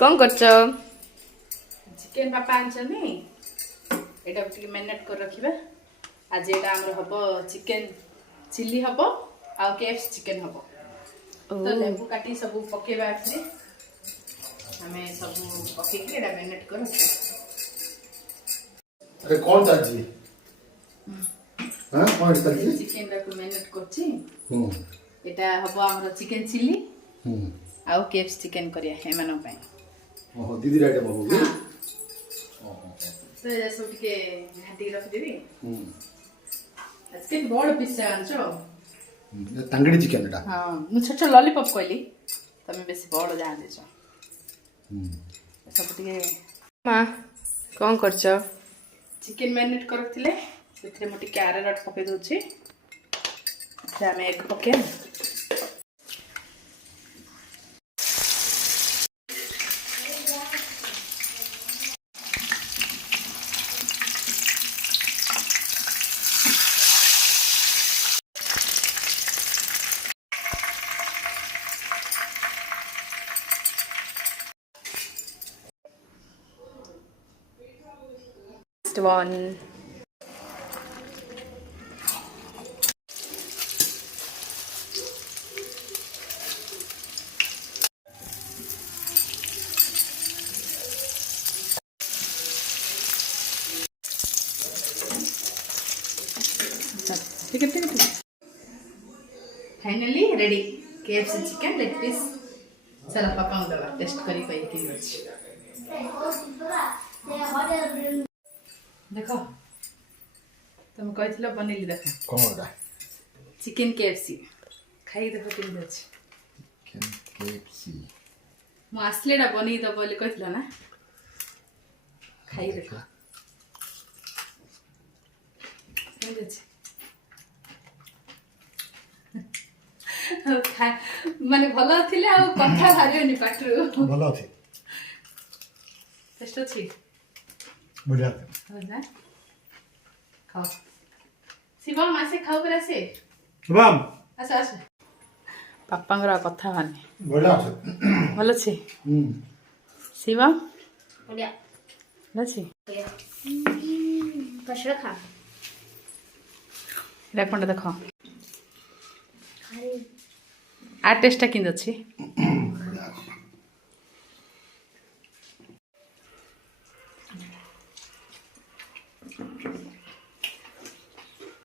कौन कर चिकेन बापा आनी एटा मैरिनेट कर रखिबा। आज एटा हमर हबो चिकेन चिल्ली हबो आ केएफसी चिकेन हबो। तो लेबू काटी सब पकेबा आखिरे हमें सब पके के एटा मैरिनेट कर रखिबा। अरे कौन चाहिए? हां कौन चाहिए? चिकेन को मैरिनेट करछि। एटा हबो हमर चिकेन चिल्ली आ केएफसी चिकेन करिया हे मानो पय। ओहो दीदी आइटम हो गई। ओहो तो ये सब के घाटी रख देबी। आज के बड़ पीस आनछो। तंगड़ी चिकन एटा। हां मु छोट लॉलीपॉप कहली तमे बेसी बड़ जान देछो। सब के माँ कौन कर चिकेन मैरिनेट कर रखथिले सेथरे मोटी कैरेट पके दोछि। से हमें एक पके one. ठीक है finally ready KFC chicken leg piece. चलो पापा को दबा टेस्ट करी कोई की अछि। देखो तुम कहथिला बनेली देखो कौन एटा? चिकन केएफसी खाई देखो केन अछि। चिकन केएफसी मु आसलेडा बनी द बोले कहथिला ना खाई देखो केन अछि। माने भलो थिले आ कथा भारियोनी पाटरू भलो अछि। टेस्ट अछि बढ़िया। हो ना खाओ शिवम आसे खाओ करे से शुभम आसे आसे पापांगरा कथा माने बढ़िया अछि। भलो छी शिवम बढ़िया भलो छी कशा खा रेकॉर्ड देखो आ टेस्ट किंद अछि।